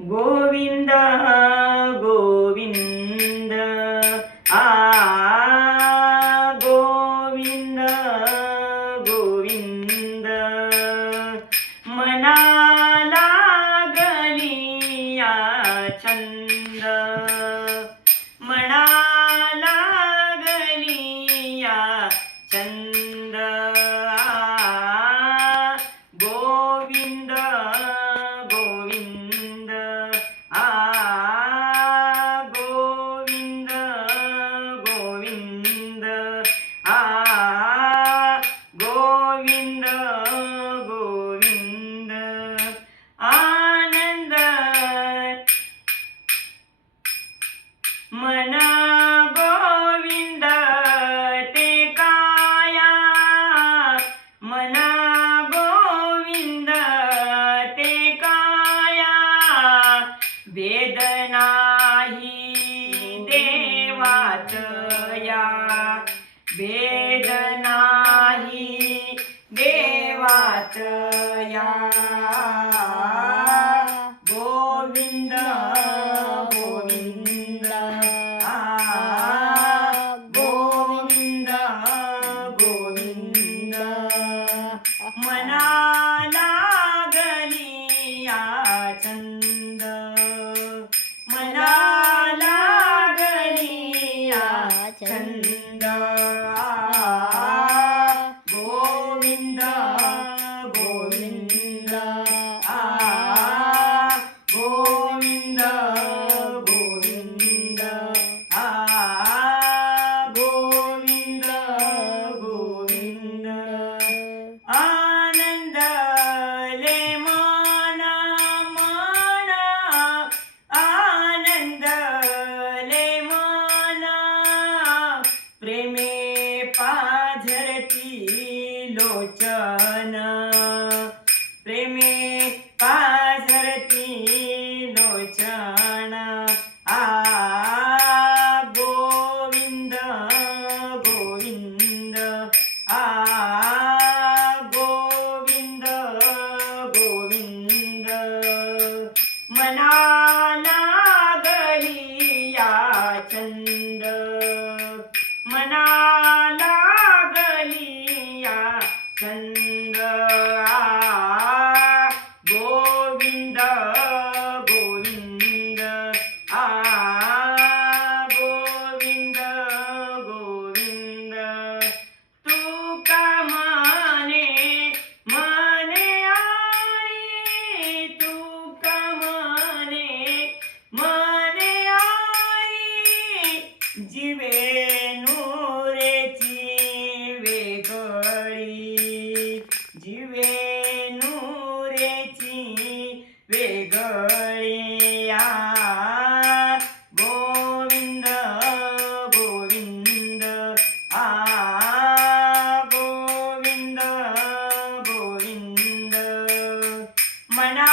गोविंद गोविंद आ गोविंद गोविंद मना लागलिया छंद मना लागलिया छंद गोविंद गोविंद गोविंद गोविंद गोविंद गोविंद आनंद मना गोविंद ते काया मना गोविंद ते काया वेदनाही देवात या वेदनाही देवात या गोविंद गोविंद गोविंद गोविंद मना लागलिया छंद मना लागलिया छंद गोविंद गोविंद गोविंद गोविंद गोविंद गोविंद आनंद ले मना मना आनंद ले मना प्रेमे पाझरती लोचन प्रेमे पाझरती लोचन गोविंद गोविंद गोविंद गोविंद मना लागलिया छंद मना लागलिया छंद गोविंद गोविंद गोविंद गोविंद तुका मने मने आई तुका मने मने आई जीवे नूरेची वेगळी जीवे नूरेची वेगळी गोविंद गोविंद गोविंद गोविंद मना